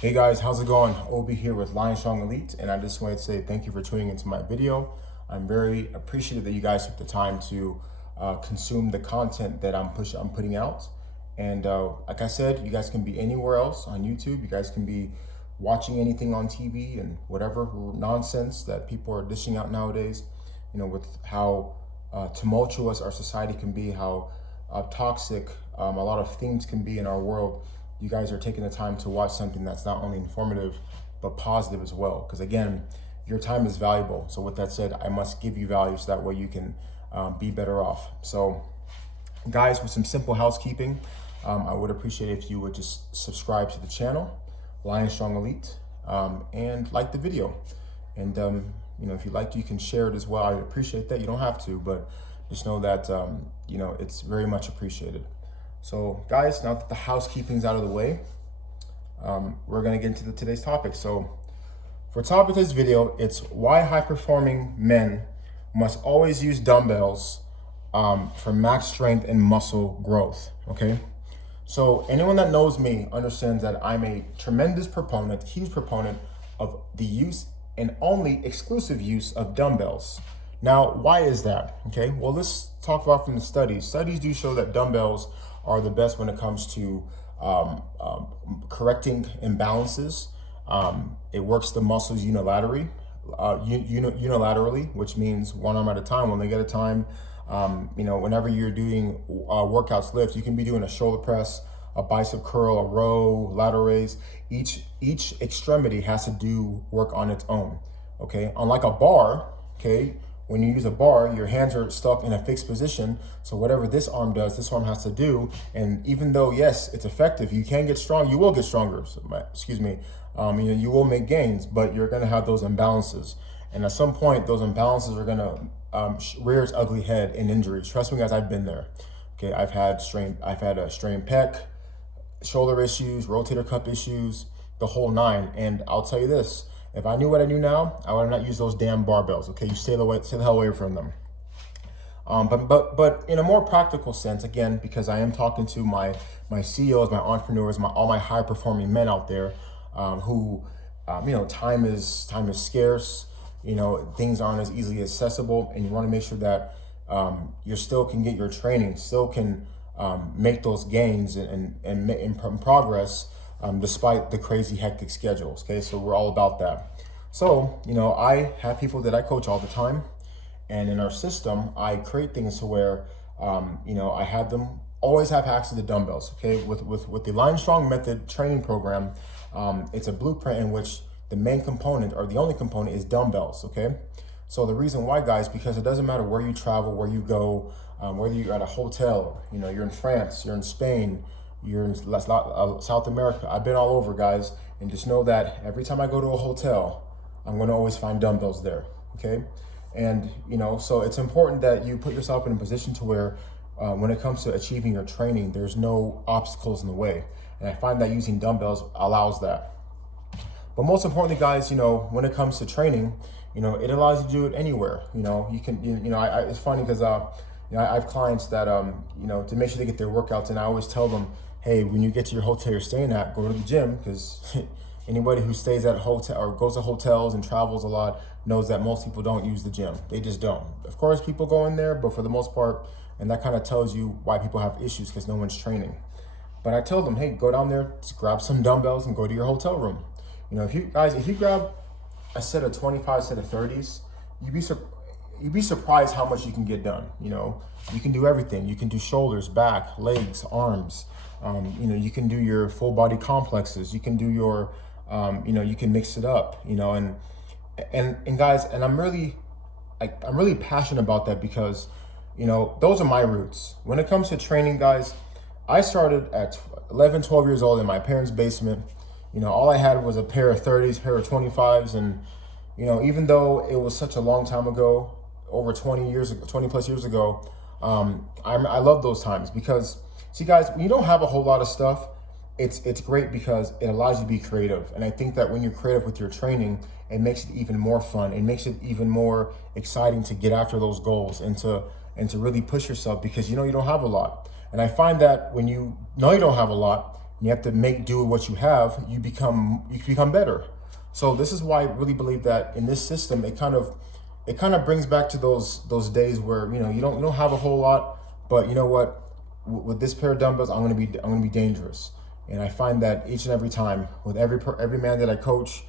Hey guys, how's it going? Obi here with Lion Strong Elite, and I just wanted to say thank you for tuning into my video. I'm very appreciative that you guys took the time to consume the content that I'm putting out. And like I said, you guys can be anywhere else on YouTube. You guys can be watching anything on TV and whatever nonsense that people are dishing out nowadays. You know, with how tumultuous our society can be, how toxic a lot of things can be in our world. You guys are taking the time to watch something that's not only informative, but positive as well. Because again, your time is valuable. So with that said, I must give you value so that way you can be better off. So guys, with some simple housekeeping, I would appreciate if you would just subscribe to the channel, Lion Strong Elite, and like the video. And you know, if you like, you can share it as well. I appreciate that. You don't have to, but just know that you know, it's very much appreciated. So guys, now that the housekeeping's out of the way, we're gonna get into today's topic. So for topic of this video, it's why high-performing men must always use dumbbells for max strength and muscle growth, okay? So anyone that knows me understands that I'm a tremendous proponent, huge proponent of the use and only exclusive use of dumbbells. Now, why is that? Okay, well, let's talk about from the studies. Studies do show that dumbbells are the best when it comes to correcting imbalances. It works the muscles unilaterally, which means one arm at a time, one leg at a time. You know, whenever you're doing workouts, lift, you can be doing a shoulder press, a bicep curl, a row, lateral raise. Each extremity has to do work on its own. Okay, unlike a bar. Okay. When you use a bar, your hands are stuck in a fixed position. So whatever this arm does, this arm has to do. And even though, yes, it's effective, you can get strong, you will get stronger, excuse me. You know, you will make gains, but you're gonna have those imbalances. And at some point, those imbalances are gonna rear its ugly head in injuries. Trust me guys, I've been there. Okay, I've had a strained pec, shoulder issues, rotator cuff issues, the whole nine. And I'll tell you this, if I knew what I knew now, I would not use those damn barbells. Okay, you stay the hell away from them. But in a more practical sense, again, because I am talking to my CEOs, my entrepreneurs, all my high performing men out there, who you know, time is scarce. You know, things aren't as easily accessible, and you want to make sure that you still can get your training, still can make those gains and progress. Despite the crazy hectic schedules, okay? So we're all about that. So, you know, I have people that I coach all the time, and in our system, I create things to where, you know, I have them always have access to dumbbells, okay? With the Lion Strong Method training program, it's a blueprint in which the main component or the only component is dumbbells, okay? So the reason why, guys, because it doesn't matter where you travel, where you go, whether you're at a hotel, you know, you're in France, you're in Spain, you're in South America. I've been all over, guys, and just know that every time I go to a hotel, I'm going to always find dumbbells there, okay? And, you know, so it's important that you put yourself in a position to where when it comes to achieving your training, there's no obstacles in the way. And I find that using dumbbells allows that. But most importantly, guys, you know, when it comes to training, you know, it allows you to do it anywhere. You know, you can, you know, it's funny because, you know, I have clients that, you know, to make sure they get their workouts, and I always tell them, hey, when you get to your hotel you're staying at, go to the gym, because anybody who stays at a hotel or goes to hotels and travels a lot knows that most people don't use the gym. They just don't. Of course, people go in there, but for the most part, and that kind of tells you why people have issues, because no one's training. But I tell them, hey, go down there, just grab some dumbbells and go to your hotel room. You know, if you grab a set of 25, set of 30s, you'd be surprised how much you can get done. You know, you can do everything. You can do shoulders, back, legs, arms. You know, you can do your full body complexes. You can do your, you know, you can mix it up. You know, and guys, and I'm really passionate about that because, you know, those are my roots. When it comes to training, guys, I started at 11, 12 years old in my parents' basement. You know, all I had was a pair of 30s, pair of 25s, and you know, even though it was such a long time ago, over 20 plus years ago, I love those times because, see guys, when you don't have a whole lot of stuff, it's great because it allows you to be creative. And I think that when you're creative with your training, it makes it even more fun. It makes it even more exciting to get after those goals and to really push yourself because you know you don't have a lot. And I find that when you know you don't have a lot, and you have to make do with what you have, you become better. So this is why I really believe that in this system, it kind of brings back to those days where, you don't have a whole lot, but you know what, with this pair of dumbbells, I'm gonna be dangerous. And I find that each and every time with every man that I coach,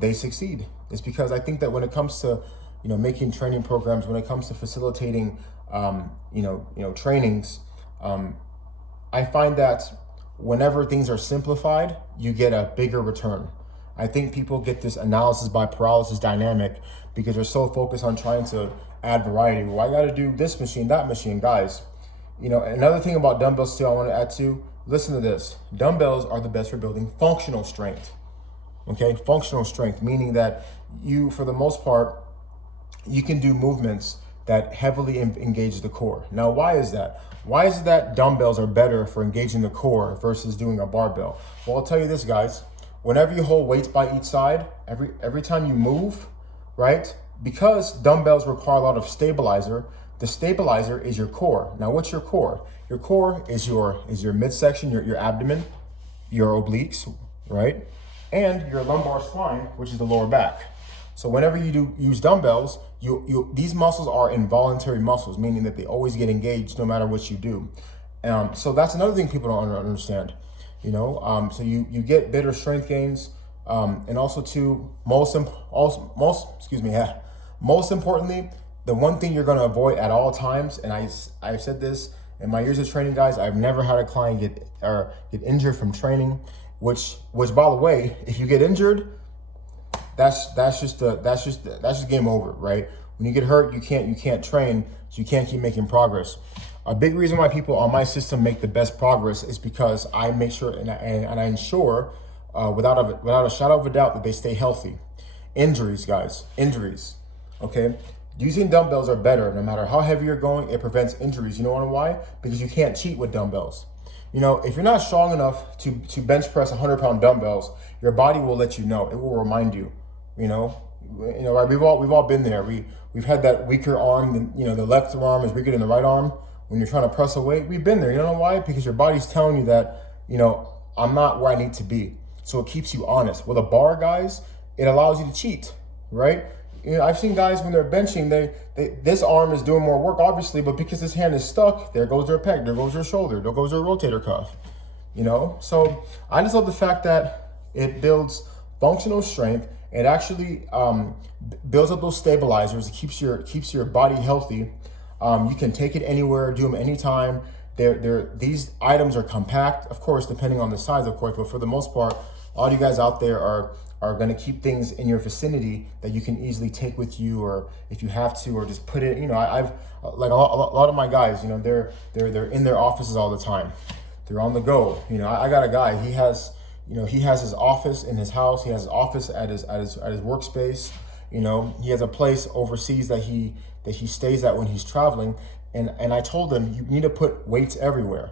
they succeed. It's because I think that when it comes to, making training programs, when it comes to facilitating, trainings, I find that whenever things are simplified, you get a bigger return. I think people get this analysis by paralysis dynamic because they're so focused on trying to add variety. Well, I got to do this machine, that machine, guys. Another thing about dumbbells too, I want to add to, listen to this. Dumbbells are the best for building functional strength. Okay, functional strength, meaning that you, for the most part, you can do movements that heavily engage the core. Now, why is that? Why is it that dumbbells are better for engaging the core versus doing a barbell? Well, I'll tell you this, guys. Whenever you hold weights by each side, every time you move, right? Because dumbbells require a lot of stabilizer, the stabilizer is your core. Now, what's your core? Your core is your midsection, your abdomen, your obliques, right? And your lumbar spine, which is the lower back. So whenever you use dumbbells, these muscles are involuntary muscles, meaning that they always get engaged no matter what you do. So that's another thing people don't understand. So you get better strength gains, and also too, most importantly, the one thing you're going to avoid at all times, and I've said this in my years of training, guys, I've never had a client get injured from training, which by the way, if you get injured, that's just game over, right? When you get hurt, you can't train, so you can't keep making progress. A big reason why people on my system make the best progress is because I make sure and I ensure without a shadow of a doubt that they stay healthy. Injuries, guys, okay? Using dumbbells are better. No matter how heavy you're going, it prevents injuries. You know why? Because you can't cheat with dumbbells. If you're not strong enough to bench press 100-pound dumbbells, your body will let you know. It will remind you. Right? We've all been there. We've had that weaker arm. The left arm is weaker than the right arm. When you're trying to press a weight, we've been there. You know why? Because your body's telling you that, I'm not where I need to be. So it keeps you honest. With a bar, guys, it allows you to cheat, right? I've seen guys when they're benching, this arm is doing more work, obviously, but because this hand is stuck, there goes their pec, there goes their shoulder, there goes their rotator cuff, So I just love the fact that it builds functional strength. It actually builds up those stabilizers. It keeps your body healthy. You can take it anywhere, do them anytime. These items are compact, of course, depending on the size, of course, but for the most part, all you guys out there are going to keep things in your vicinity that you can easily take with you, or if you have to, or just put it. I've like a lot of my guys. They're in their offices all the time. They're on the go. I got a guy. He has his office in his house. He has his office at his workspace. He has a place overseas that he stays at when he's traveling. And I told him, you need to put weights everywhere,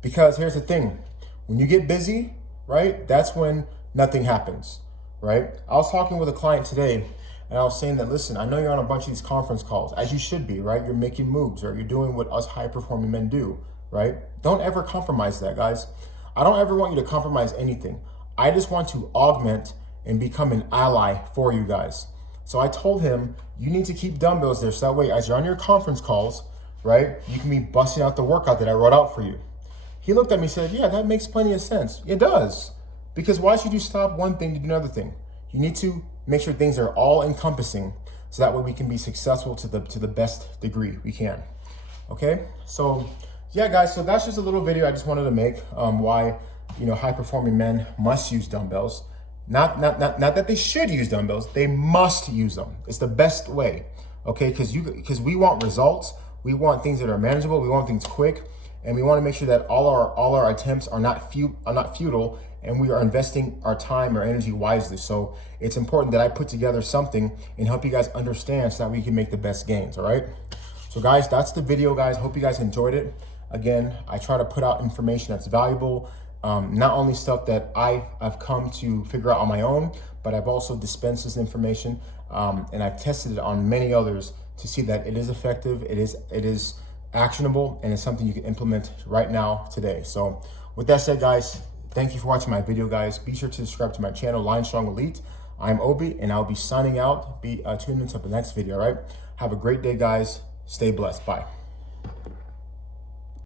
because here's the thing: when you get busy, right, that's when nothing happens. Right? I was talking with a client today, and I was saying that, listen, I know you're on a bunch of these conference calls, as you should be, right? You're making moves, or you're doing what us high-performing men do, right? Don't ever compromise that, guys. I don't ever want you to compromise anything. I just want to augment and become an ally for you guys. So I told him, you need to keep dumbbells there, so that way, as you're on your conference calls, right, you can be busting out the workout that I wrote out for you. He looked at me and said, yeah, that makes plenty of sense. It does. Because why should you stop one thing to do another thing? You need to make sure things are all encompassing, so that way we can be successful to the best degree we can. Okay? So yeah, guys, so that's just a little video I just wanted to make, why high performing men must use dumbbells. Not that they should use dumbbells, they must use them. It's the best way. Okay? Because we want results, we want things that are manageable, we want things quick, and we want to make sure that all our attempts are not futile, and we are investing our time or energy wisely. So it's important that I put together something and help you guys understand, so that we can make the best gains, all right? So guys, that's the video, guys. Hope you guys enjoyed it. Again, I try to put out information that's valuable, not only stuff that I've come to figure out on my own, but I've also dispensed this information, and I've tested it on many others to see that it is effective, it is actionable, and it's something you can implement right now, today. So With that said, guys, thank you for watching my video, guys. Be sure to subscribe to my channel, Lion Strong Elite. I'm Obi, and I'll be signing out. Be tuned into the next video, all right? Have a great day, guys. Stay blessed. Bye.